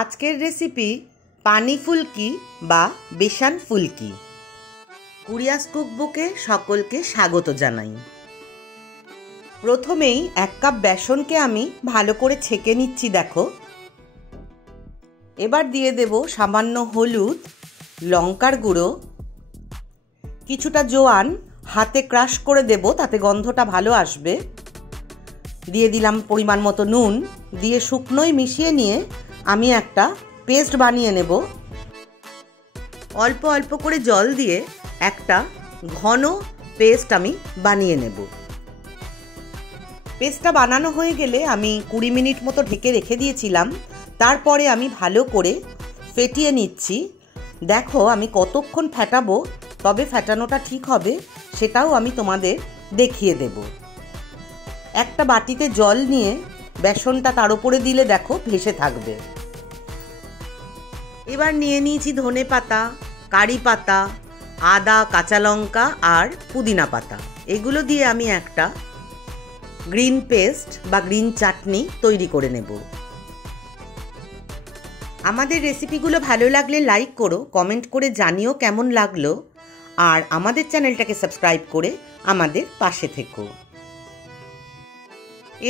আজকের রেসিপি পানি ফুলকি বা বেসন ফুলকি। কুরিয়াস কুকবুকে সকলকে স্বাগত জানাই। প্রথমেই 1 কাপ বেসনকে আমি ভালো করে ছেঁকে নিচ্ছি। দেখো, এবার দিয়ে দেব সামান্য হলুদ, লঙ্কার গুঁড়ো, কিছুটা জোয়ান হাতে ক্রাশ করে দেব, তাতে গন্ধটা ভালো আসবে। দিয়ে দিলাম পরিমাণ মতো নুন, দিয়ে শুকনোই মিশিয়ে নিয়ে আমি একটা পেস্ট বানিয়ে নেব। অল্প অল্প করে জল দিয়ে একটা ঘন পেস্ট আমি বানিয়ে নেব। পেস্টটা বানানো হয়ে গেলে আমি 20 মিনিট মতো ঢেকে রেখে দিয়েছিলাম। তারপরে আমি ভালো করে ফেটিয়ে নিচ্ছি। দেখো আমি কতক্ষণ ফেটাবো, তবে ফেটানোটা ঠিক হবে সেটাও আমি তোমাদের দেখিয়ে দেব। একটা বাটিতে জল নিয়ে বেসনটা তার উপরে দিলে দেখো ভেসে থাকবে। এবার নিয়ে নিয়েছি ধনে পাতা, কারি পাতা, আদা, কাঁচা লঙ্কা আর পুদিনা পাতা। এগুলো দিয়ে আমি একটা গ্রিন পেস্ট বা গ্রিন চাটনি তৈরি করে নেব। আমাদের রেসিপিগুলো ভালো লাগলে লাইক করো, কমেন্ট করে জানিও কেমন লাগলো, আর আমাদের চ্যানেলটাকে সাবস্ক্রাইব করে আমাদের পাশে থেকো।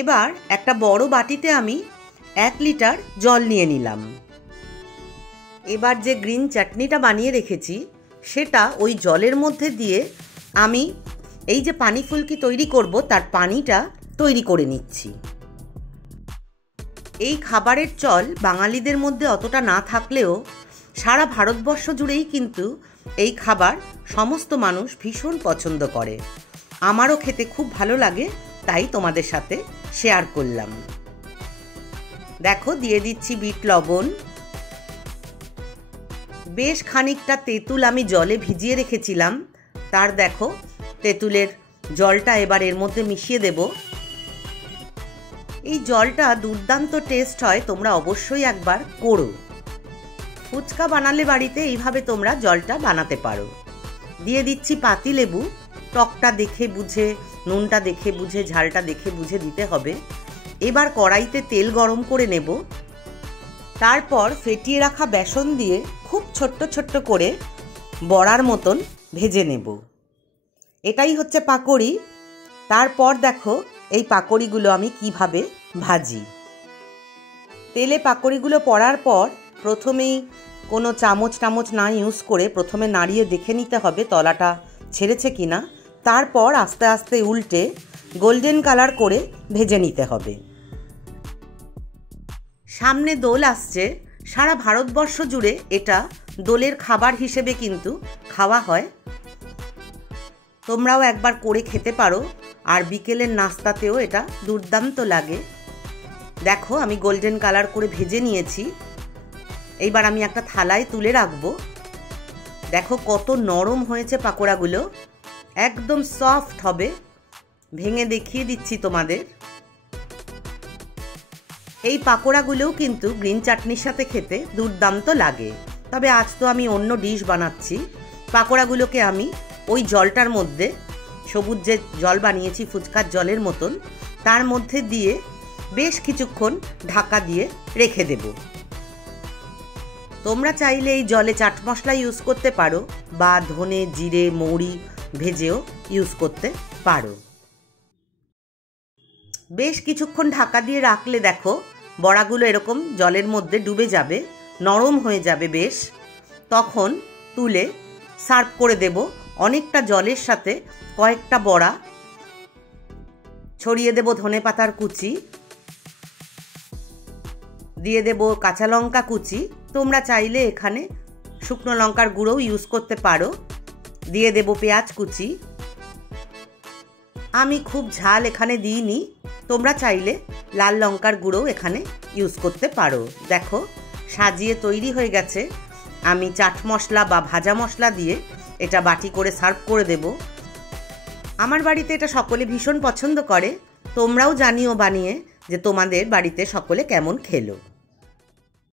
এবার একটা বড় বাটিতে আমি 1 লিটার জল নিয়ে নিলাম। এবার যে গ্রিন চাটনিটা বানিয়ে রেখেছি সেটা ওই জলের মধ্যে দিয়ে আমি এই যে পানি ফুলকি তৈরি করব তার পানিটা তৈরি করে নিচ্ছি। এই খাবারের চল বাঙালিদের মধ্যে অতটা না থাকলেও সারা ভারতবর্ষ জুড়েই কিন্তু এই খাবার সমস্ত মানুষ ভীষণ পছন্দ করে। আমারও খেতে খুব ভালো লাগে, তাই তোমাদের সাথে শেয়ার করলাম। দেখো দিয়ে দিচ্ছি বিট লবণ, বেশ খানিকটা তেঁতুল আমি জলে ভিজিয়ে রেখেছিলাম, তার দেখো তেঁতুলের জলটা এবার এর মধ্যে মিশিয়ে দেব। এই জলটা দুর্দান্ত টেস্ট হয়, তোমরা অবশ্যই একবার করো। ফুচকা বানালে বাড়িতে এইভাবে তোমরা জলটা বানাতে পারো। দিয়ে দিচ্ছি পাতিলেবু, টকটা দেখে বুঝে, নুনটা দেখে বুঝে, ঝালটা দেখে বুঝে দিতে হবে। এবার কড়াইতে তেল গরম করে নেব। তারপর ফেটিয়ে রাখা বেসন দিয়ে খুব ছোট্ট ছোট্ট করে বড়ার মতন ভেজে নেব। এটাই হচ্ছে পাকোড়ি। তারপর দেখো এই পাকোড়িগুলো আমি কিভাবে ভাজি। তেলে পাকোড়িগুলো পড়ার পর প্রথমেই কোনো চামচ না ইউজ করে প্রথমে নাড়িয়ে দেখে নিতে হবে তলাটা ছেড়েছে কিনা। তারপর আস্তে আস্তে উল্টে গোল্ডেন কালার করে ভেজে নিতে হবে। সামনে দোল আসছে, সারা ভারতবর্ষ জুড়ে এটা দোলের খাবার হিসেবে কিন্তু খাওয়া হয়। তোমরাও একবার করে খেতে পারো, আর বিকেলের নাস্তাতেও এটা দুর্দান্ত লাগে। দেখো আমি গোল্ডেন কালার করে ভেজে নিয়েছি। এইবার আমি একটা থালায় তুলে রাখবো। দেখো কত নরম হয়েছে পাকোড়াগুলো, একদম সফট হবে। ভেঙে দেখিয়ে দিচ্ছি তোমাদের। এই পাকোড়াগুলোও কিন্তু গ্রিন চাটনির সাথে খেতে দুর্দান্ত লাগে। তবে আজ তো আমি অন্য ডিশ বানাচ্ছি। পাকোড়াগুলোকে আমি ওই জলটার মধ্যে, সবুজ যে জল বানিয়েছি ফুচকার জলের মতন, তার মধ্যে দিয়ে বেশ কিছুক্ষণ ঢাকা দিয়ে রেখে দেব। তোমরা চাইলে এই জলে চাট মশলা ইউজ করতে পারো, বা ধনে, জিরে, মৌরি ভেজেও ইউজ করতে পারো। বেশ কিছুক্ষণ ঢাকা দিয়ে রাখলে দেখো বড়াগুলো এরকম জলের মধ্যে ডুবে যাবে, নরম হয়ে যাবে বেশ। তখন তুলে সার্ভ করে দেব। অনেকটা জলের সাথে কয়েকটা বড়া ছড়িয়ে দেব, ধনে পাতার কুচি দিয়ে দেব, কাঁচা লঙ্কা কুচি, তোমরা চাইলে এখানে শুকনো লঙ্কার গুঁড়োও ইউজ করতে পারো। দিয়ে দেব পেঁয়াজ কুচি। আমি খুব ঝাল এখানে দিইনি, তোমরা চাইলে লাল লঙ্কার গুঁড়োও এখানে ইউজ করতে পারো। দেখো সাজিয়ে তৈরি হয়ে গেছে। আমি চাট মশলা বা ভাজা মশলা দিয়ে এটা বাটি করে সার্ভ করে দেব। আমার বাড়িতে এটা সকলে ভীষণ পছন্দ করে। তোমরাও জানিও বানিয়ে যে তোমাদের বাড়িতে সকলে কেমন খেলো।